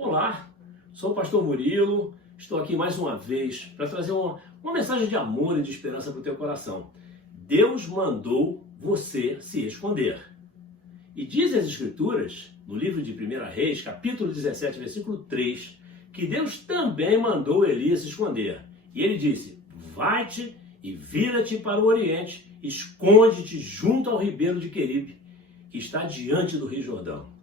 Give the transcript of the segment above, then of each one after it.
Olá, sou o pastor Murilo, estou aqui mais uma vez para trazer uma mensagem de amor e de esperança para o teu coração. Deus mandou você se esconder. E dizem as Escrituras, no livro de 1 Reis, capítulo 17, versículo 3, que Deus também mandou Elias se esconder. E ele disse: vai-te e vira-te para o oriente, esconde-te junto ao ribeiro de Queribe, que está diante do Rio Jordão.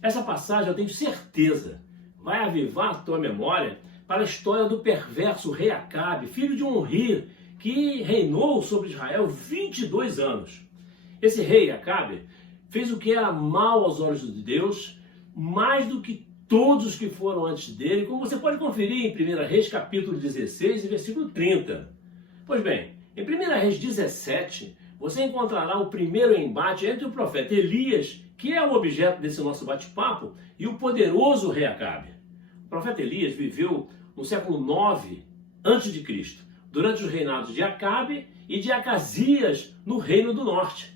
Essa passagem, eu tenho certeza, vai avivar a tua memória para a história do perverso rei Acabe, filho de Omri, que reinou sobre Israel 22 anos. Esse rei Acabe fez o que era mal aos olhos de Deus, mais do que todos os que foram antes dele, como você pode conferir em 1 Reis capítulo 16 e versículo 30. Pois bem, em 1 Reis 17, você encontrará o primeiro embate entre o profeta Elias, que é o objeto desse nosso bate-papo, e o poderoso rei Acabe. O profeta Elias viveu no século 9 a.C., durante os reinados de Acabe e de Acasias no Reino do Norte.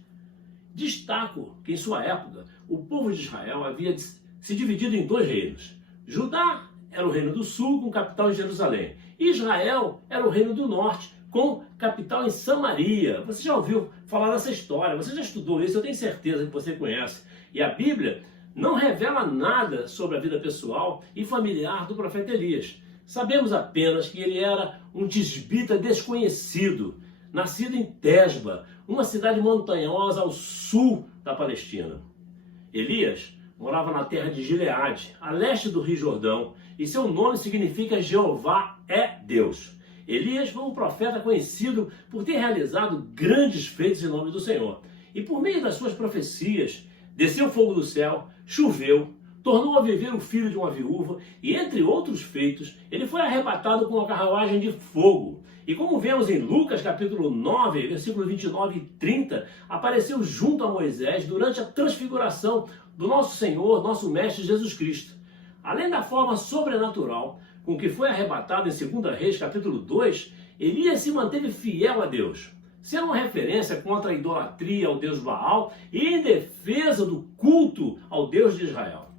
Destaco que em sua época o povo de Israel havia se dividido em dois reinos. Judá era o reino do sul, com capital em Jerusalém. E Israel era o reino do norte, com capital em Samaria. Você já ouviu falar dessa história, você já estudou isso, eu tenho certeza que você conhece. E a Bíblia não revela nada sobre a vida pessoal e familiar do profeta Elias. Sabemos apenas que ele era um tisbita desconhecido, nascido em Tesba, uma cidade montanhosa ao sul da Palestina. Elias morava na terra de Gileade, a leste do Rio Jordão, e seu nome significa Jeová é Deus. Elias foi um profeta conhecido por ter realizado grandes feitos em nome do Senhor. E por meio das suas profecias, desceu fogo do céu, choveu, tornou a viver o filho de uma viúva, e entre outros feitos, ele foi arrebatado com uma carruagem de fogo. E como vemos em Lucas capítulo 9, versículo 29 e 30, apareceu junto a Moisés durante a transfiguração do nosso Senhor, nosso Mestre Jesus Cristo. Além da forma sobrenatural com que foi arrebatado em 2 Reis capítulo 2, Elias se manteve fiel a Deus, sendo uma referência contra a idolatria ao Deus Baal e em defesa do culto ao Deus de Israel.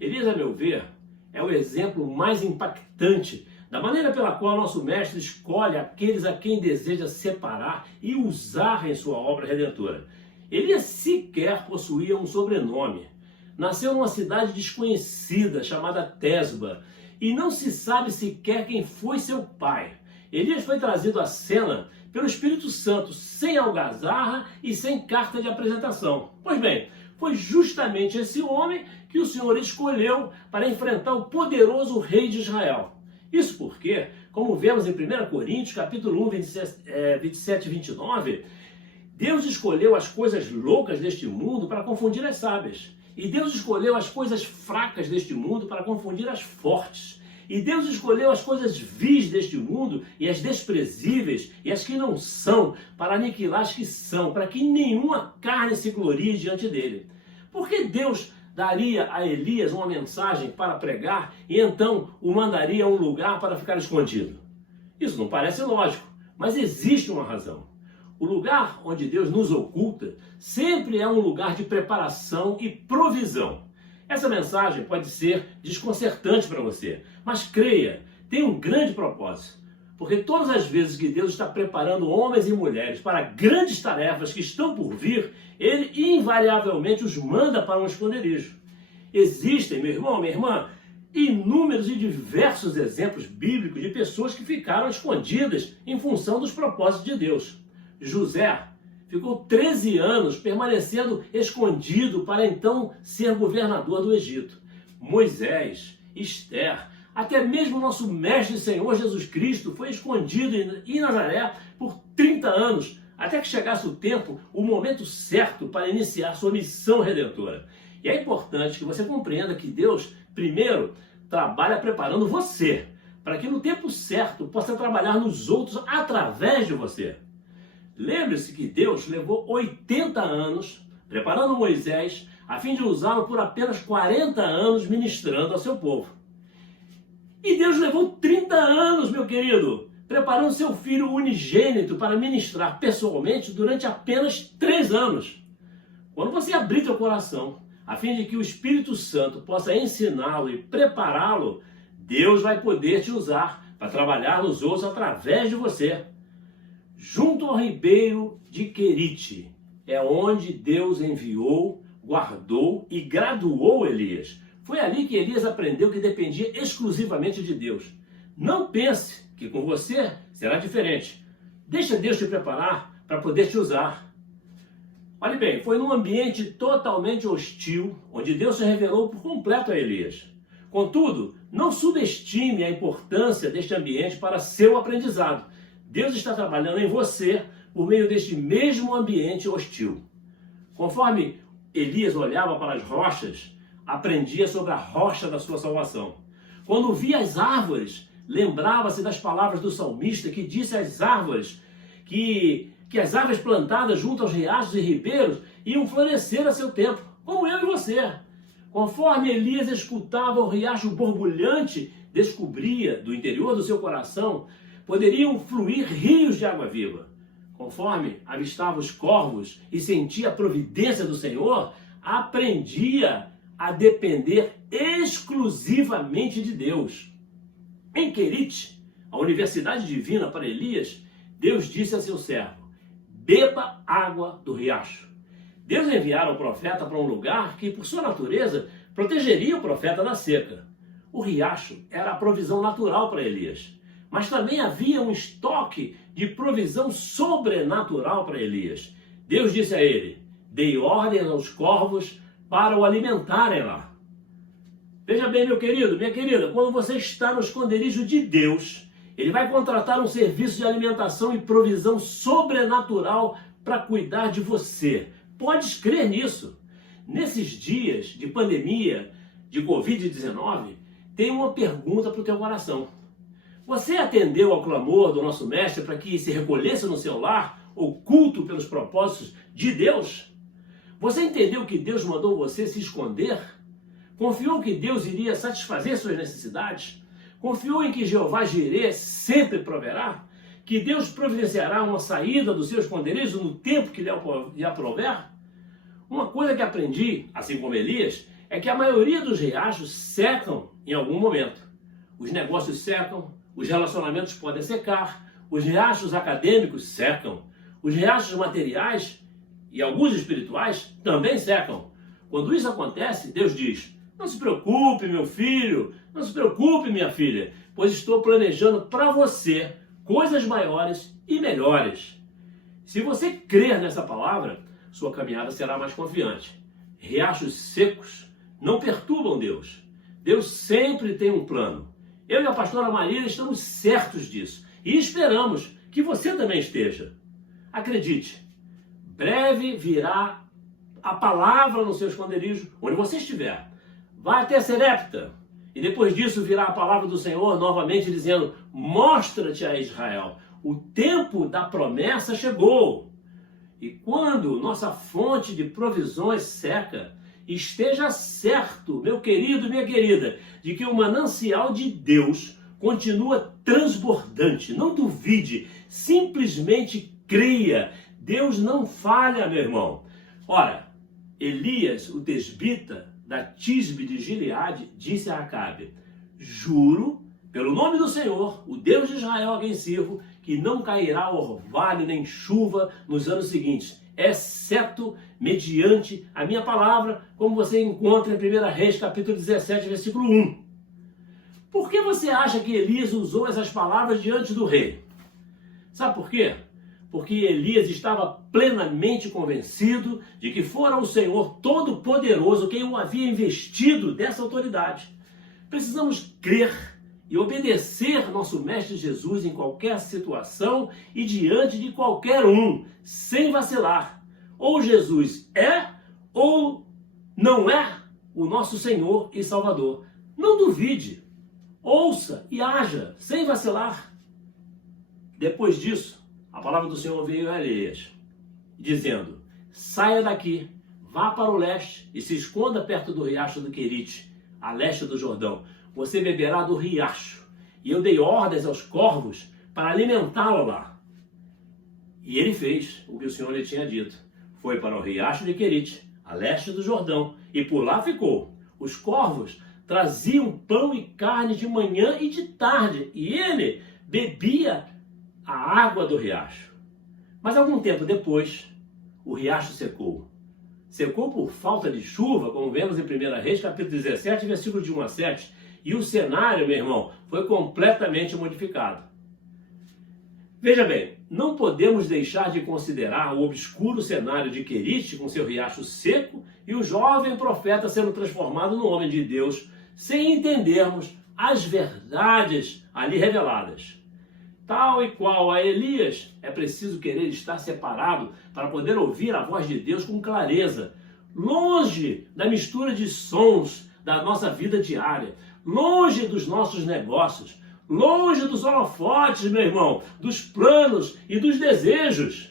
Elias, a meu ver, é o exemplo mais impactante da maneira pela qual nosso Mestre escolhe aqueles a quem deseja separar e usar em sua obra redentora. Elias sequer possuía um sobrenome. Nasceu numa cidade desconhecida chamada Tesba, e não se sabe sequer quem foi seu pai. Elias foi trazido à cena pelo Espírito Santo, sem algazarra e sem carta de apresentação. Pois bem, foi justamente esse homem que o Senhor escolheu para enfrentar o poderoso rei de Israel. Isso porque, como vemos em 1 Coríntios, capítulo 1, 27 e 29, Deus escolheu as coisas loucas deste mundo para confundir as sábias. E Deus escolheu as coisas fracas deste mundo para confundir as fortes. E Deus escolheu as coisas vis deste mundo e as desprezíveis e as que não são para aniquilar as que são, para que nenhuma carne se glorie diante dele. Por que Deus daria a Elias uma mensagem para pregar e então o mandaria a um lugar para ficar escondido? Isso não parece lógico, mas existe uma razão. O lugar onde Deus nos oculta sempre é um lugar de preparação e provisão. Essa mensagem pode ser desconcertante para você, mas creia, tem um grande propósito. Porque todas as vezes que Deus está preparando homens e mulheres para grandes tarefas que estão por vir, Ele invariavelmente os manda para um esconderijo. Existem, meu irmão, minha irmã, inúmeros e diversos exemplos bíblicos de pessoas que ficaram escondidas em função dos propósitos de Deus. José ficou 13 anos permanecendo escondido para então ser governador do Egito. Moisés, Esther, até mesmo nosso Mestre e Senhor Jesus Cristo foi escondido em Nazaré por 30 anos, até que chegasse o tempo, o momento certo para iniciar sua missão redentora. E é importante que você compreenda que Deus, primeiro, trabalha preparando você, para que no tempo certo possa trabalhar nos outros através de você. Lembre-se que Deus levou 80 anos preparando Moisés a fim de usá-lo por apenas 40 anos ministrando ao seu povo. E Deus levou 30 anos, meu querido, preparando seu filho unigênito para ministrar pessoalmente durante apenas 3 anos. Quando você abrir seu coração a fim de que o Espírito Santo possa ensiná-lo e prepará-lo, Deus vai poder te usar para trabalhar nos outros através de você. Junto ao ribeiro de Querite é onde Deus enviou, guardou e graduou Elias. Foi ali que Elias aprendeu que dependia exclusivamente de Deus. Não pense que com você será diferente. Deixa Deus te preparar para poder te usar. Olhe bem, foi num ambiente totalmente hostil, onde Deus se revelou por completo a Elias. Contudo, não subestime a importância deste ambiente para seu aprendizado. Deus está trabalhando em você por meio deste mesmo ambiente hostil. Conforme Elias olhava para as rochas, aprendia sobre a rocha da sua salvação. Quando via as árvores, lembrava-se das palavras do salmista que disse às árvores que as árvores plantadas junto aos riachos e ribeiros iam florescer a seu tempo, como eu e você. Conforme Elias escutava o riacho borbulhante, descobria do interior do seu coração poderiam fluir rios de água viva. Conforme avistava os corvos e sentia a providência do Senhor, aprendia a depender exclusivamente de Deus. Em Querite, a universidade divina para Elias, Deus disse a seu servo: beba água do riacho. Deus enviara o profeta para um lugar que, por sua natureza, protegeria o profeta da seca. O riacho era a provisão natural para Elias, mas também havia um estoque de provisão sobrenatural para Elias. Deus disse a ele: dei ordem aos corvos para o alimentarem lá. Veja bem, meu querido, minha querida, quando você está no esconderijo de Deus, Ele vai contratar um serviço de alimentação e provisão sobrenatural para cuidar de você. Podes crer nisso. Nesses dias de pandemia, de Covid-19, tem uma pergunta para o teu coração. Você atendeu ao clamor do nosso mestre para que se recolhesse no seu lar, oculto pelos propósitos de Deus? Você entendeu que Deus mandou você se esconder? Confiou que Deus iria satisfazer suas necessidades? Confiou em que Jeová Jireh sempre proverá? Que Deus providenciará uma saída do seu esconderijo no tempo que lhe aprouver? Uma coisa que aprendi, assim como Elias, é que a maioria dos riachos secam em algum momento. Os negócios secam, os relacionamentos podem secar, os riachos acadêmicos secam, os riachos materiais e alguns espirituais também secam. Quando isso acontece, Deus diz: não se preocupe, meu filho, não se preocupe, minha filha, pois estou planejando para você coisas maiores e melhores. Se você crer nessa palavra, sua caminhada será mais confiante. Riachos secos não perturbam Deus. Deus sempre tem um plano. Eu e a pastora Marília estamos certos disso e esperamos que você também esteja. Acredite, breve virá a palavra no seu esconderijo, onde você estiver. Vai até Serepta, e depois disso virá a palavra do Senhor novamente dizendo: mostra-te a Israel, o tempo da promessa chegou. E quando nossa fonte de provisões seca, esteja certo, meu querido, minha querida, de que o manancial de Deus continua transbordante. Não duvide, simplesmente creia. Deus não falha, meu irmão. Ora, Elias, o tesbita da Tisbe de Gileade, disse a Acabe: juro, pelo nome do Senhor, o Deus de Israel a quem sirvo, que não cairá orvalho nem chuva nos anos seguintes, exceto mediante a minha palavra, como você encontra em 1 Reis, capítulo 17, versículo 1. Por que você acha que Elias usou essas palavras diante do rei? Sabe por quê? Porque Elias estava plenamente convencido de que fora o Senhor Todo-Poderoso quem o havia investido dessa autoridade. Precisamos crer e obedecer nosso Mestre Jesus em qualquer situação e diante de qualquer um, sem vacilar. Ou Jesus é ou não é o nosso Senhor e Salvador. Não duvide, ouça e haja, sem vacilar. Depois disso, a palavra do Senhor veio a Elias, dizendo: saia daqui, vá para o leste e se esconda perto do riacho do Querite, a leste do Jordão. Você beberá do riacho, e eu dei ordens aos corvos para alimentá-lo lá. E ele fez o que o Senhor lhe tinha dito. Foi para o riacho de Querite, a leste do Jordão, e por lá ficou. Os corvos traziam pão e carne de manhã e de tarde, e ele bebia a água do riacho. Mas algum tempo depois, o riacho secou. Secou por falta de chuva, como vemos em 1 Reis, capítulo 17, versículo de 1 a 7. E o cenário, meu irmão, foi completamente modificado. Veja bem, não podemos deixar de considerar o obscuro cenário de Querite com seu riacho seco e o jovem profeta sendo transformado no homem de Deus, sem entendermos as verdades ali reveladas. Tal e qual a Elias, é preciso querer estar separado para poder ouvir a voz de Deus com clareza, longe da mistura de sons da nossa vida diária, longe dos nossos negócios, longe dos holofotes, meu irmão, dos planos e dos desejos.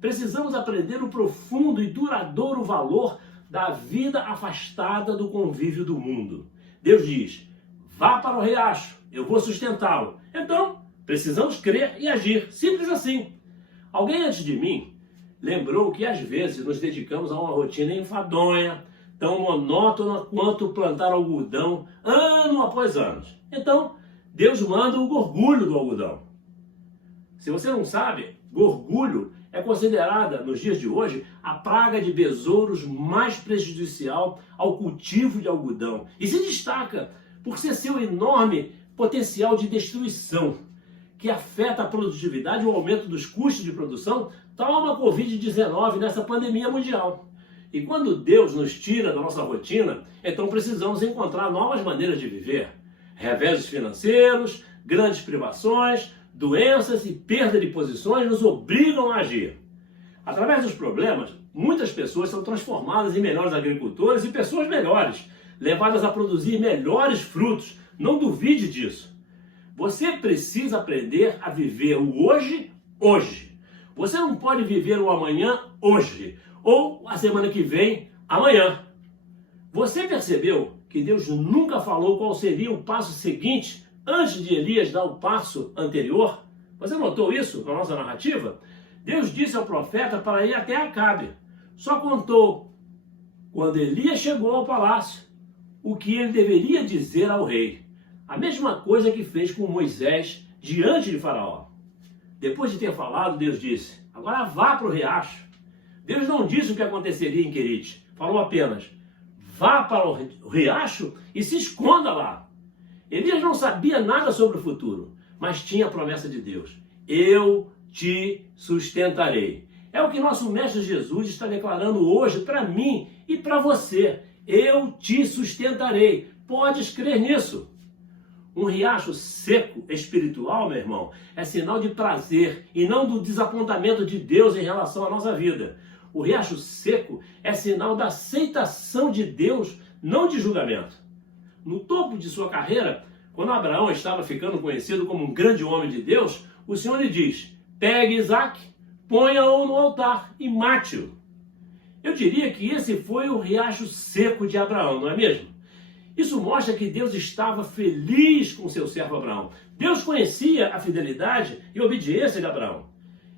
Precisamos aprender o profundo e duradouro valor da vida afastada do convívio do mundo. Deus diz: vá para o riacho, eu vou sustentá-lo. Então, precisamos crer e agir, simples assim. Alguém antes de mim lembrou que às vezes nos dedicamos a uma rotina enfadonha, tão monótona quanto plantar algodão ano após ano. Então, Deus manda o gorgulho do algodão. Se você não sabe, gorgulho é considerada, nos dias de hoje, a praga de besouros mais prejudicial ao cultivo de algodão. E se destaca por ser seu enorme potencial de destruição, que afeta a produtividade e o aumento dos custos de produção, tal como a Covid-19 nessa pandemia mundial. E quando Deus nos tira da nossa rotina, então precisamos encontrar novas maneiras de viver. Reveses financeiros, grandes privações, doenças e perda de posições nos obrigam a agir. Através dos problemas, muitas pessoas são transformadas em melhores agricultores e pessoas melhores, levadas a produzir melhores frutos. Não duvide disso. Você precisa aprender a viver o hoje, hoje. Você não pode viver o amanhã, hoje. Ou a semana que vem, amanhã. Você percebeu que Deus nunca falou qual seria o passo seguinte antes de Elias dar o passo anterior? Você notou isso na nossa narrativa? Deus disse ao profeta para ir até Acabe. Só contou, quando Elias chegou ao palácio, o que ele deveria dizer ao rei. A mesma coisa que fez com Moisés diante de Faraó. Depois de ter falado, Deus disse: agora vá para o riacho. Deus não disse o que aconteceria em Querite. Falou apenas: vá para o riacho e se esconda lá. Elias não sabia nada sobre o futuro, mas tinha a promessa de Deus: eu te sustentarei. É o que nosso Mestre Jesus está declarando hoje para mim e para você. Eu te sustentarei. Podes crer nisso. Um riacho seco espiritual, meu irmão, é sinal de prazer e não do desapontamento de Deus em relação à nossa vida. O riacho seco é sinal da aceitação de Deus, não de julgamento. No topo de sua carreira, quando Abraão estava ficando conhecido como um grande homem de Deus, o Senhor lhe diz: pegue Isaac, ponha-o no altar e mate-o. Eu diria que esse foi o riacho seco de Abraão, não é mesmo? Isso mostra que Deus estava feliz com seu servo Abraão. Deus conhecia a fidelidade e obediência de Abraão.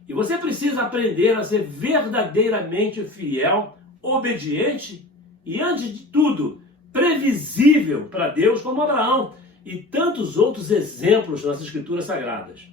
E você precisa aprender a ser verdadeiramente fiel, obediente e, antes de tudo, previsível para Deus, como Abraão e tantos outros exemplos nas Escrituras Sagradas.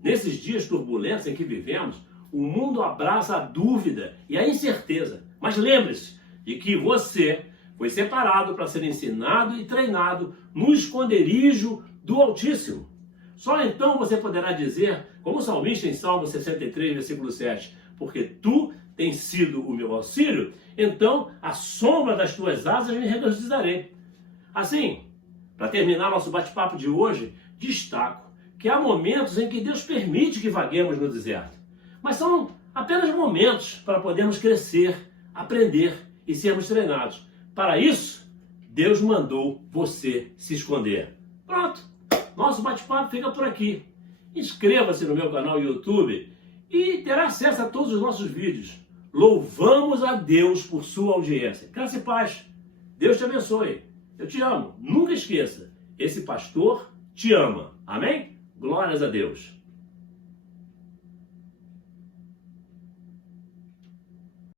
Nesses dias turbulentos em que vivemos, o mundo abraça a dúvida e a incerteza. Mas lembre-se de que você foi separado para ser ensinado e treinado no esconderijo do Altíssimo. Só então você poderá dizer, como o salmista em Salmo 63, versículo 7, porque tu tens sido o meu auxílio, então a sombra das tuas asas me regozijarei. Assim, para terminar nosso bate-papo de hoje, destaco que há momentos em que Deus permite que vaguemos no deserto. Mas são apenas momentos para podermos crescer, aprender e sermos treinados. Para isso, Deus mandou você se esconder. Pronto, nosso bate-papo fica por aqui. Inscreva-se no meu canal YouTube e terá acesso a todos os nossos vídeos. Louvamos a Deus por sua audiência. Graça e paz. Deus te abençoe. Eu te amo. Nunca esqueça, esse pastor te ama. Amém? Glórias a Deus.